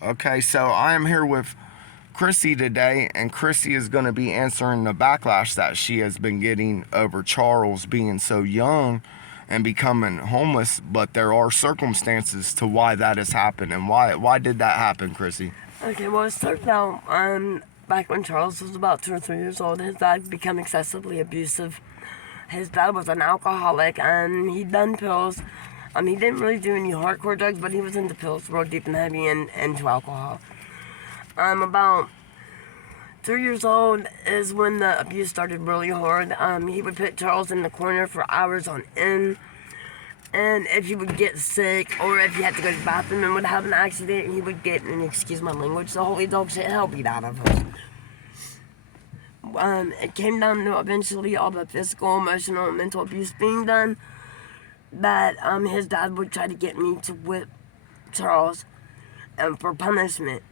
Okay, so I am here with Chrissy today, and Chrissy is going to be answering the backlash that she has been getting over Charles being so young and becoming homeless. But there are circumstances to why that has happened, and why did that happen, Chrissy? Okay, well, it started out back when Charles was about 2 or 3 years old. His dad became excessively abusive. His dad was an alcoholic, and he'd done pills. He didn't really do any hardcore drugs, but he was into pills, real deep and heavy, and into alcohol. About 3 years old is when the abuse started really hard. He would put Charles in the corner for hours on end. And if he would get sick, or if he had to go to the bathroom and would have an accident, he would get, and excuse my language, the holy dog shit hell beat out of him. It came down to eventually all the physical, emotional, and mental abuse being done, that his dad would try to get me to whip Charles for punishment.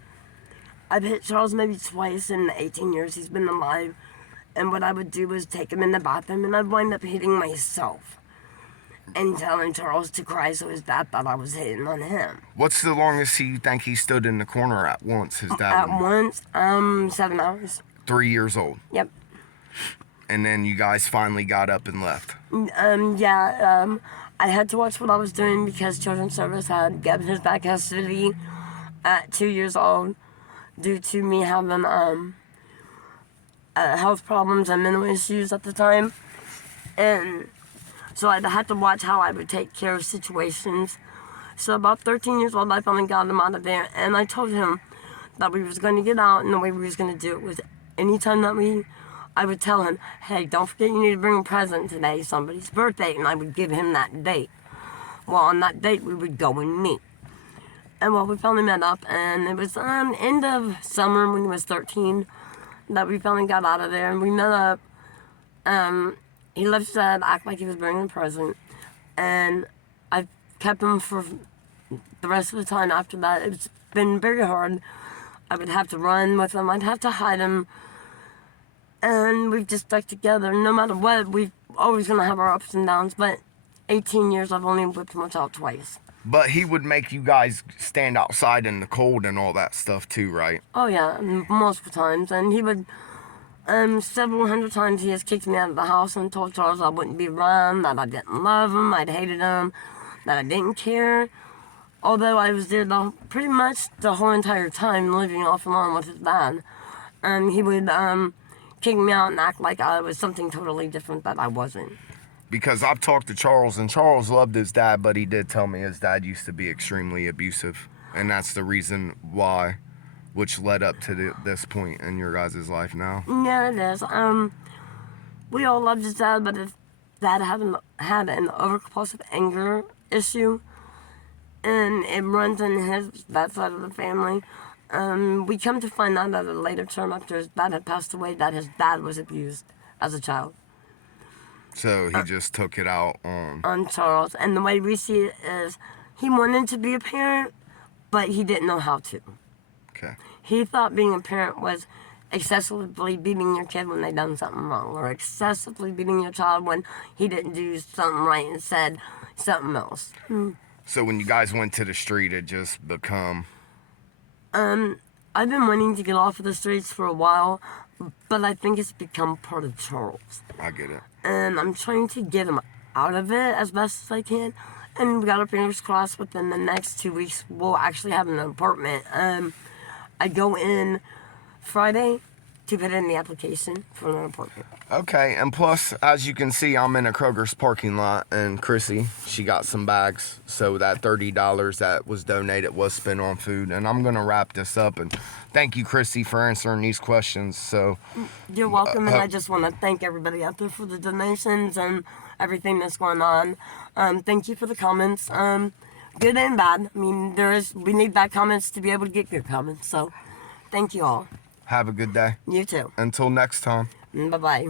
I've hit Charles maybe twice in the 18 years he's been alive, and what I would do was take him in the bathroom, and I'd wind up hitting myself and telling Charles to cry so his dad thought I was hitting on him. What's the longest you think he stood in the corner at once, his dad? At once, 7 hours. 3 years old? Yep. And then you guys finally got up and left? I had to watch what I was doing because Children's Service had given his back custody at 2 years old due to me having health problems and mental issues at the time. And so I had to watch how I would take care of situations. So about 13 years old, I finally got him out of there, and I told him that we was going to get out, and the way we was going to do it was anytime that I would tell him, hey, don't forget you need to bring a present today, somebody's birthday, and I would give him that date. Well, on that date, we would go and meet. And well, we finally met up, and it was end of summer when he was 13 that we finally got out of there, and we met up. He left to act like he was bringing a present, and I kept him for the rest of the time after that. It's been very hard. I would have to run with him. I'd have to hide him. And we've just stuck together. No matter what, we've always going to have our ups and downs, but 18 years, I've only whipped him out twice. But he would make you guys stand outside in the cold and all that stuff too, right? Oh, yeah, multiple times. And he would... several hundred times he has kicked me out of the house and told Charles I wouldn't be around, that I didn't love him, I'd hated him, that I didn't care. Although I was there pretty much the whole entire time living off and on with his dad. And he would kick me out and act like I was something totally different that I wasn't. Because I've talked to Charles, and Charles loved his dad, but he did tell me his dad used to be extremely abusive. And that's the reason why, which led up to this point in your guys' life now. Yeah, it is. We all loved his dad, but his dad had an overcompulsive anger issue, and it runs in that side of the family. We come to find out at a later term after his dad had passed away that his dad was abused as a child. So he just took it out on Charles. And the way we see it is he wanted to be a parent, but he didn't know how to. Okay. He thought being a parent was excessively beating your kid when they done something wrong, or excessively beating your child when he didn't do something right and said something else. So when you guys went to the street, it just become... I've been wanting to get off of the streets for a while, but I think it's become part of Charles. I get it. And I'm trying to get him out of it as best as I can. And we got our fingers crossed within the next 2 weeks we'll actually have an apartment. I go in Friday to put in the application for an apartment. Okay, and plus, as you can see, I'm in a Kroger's parking lot, and Chrissy, she got some bags, so that $30 that was donated was spent on food, and I'm going to wrap this up, and thank you, Chrissy, for answering these questions. So you're welcome, and I just want to thank everybody out there for the donations and everything that's going on. Thank you for the comments, good and bad. I mean, we need bad comments to be able to get good comments, so thank you all. Have a good day. You too. Until next time. Bye-bye.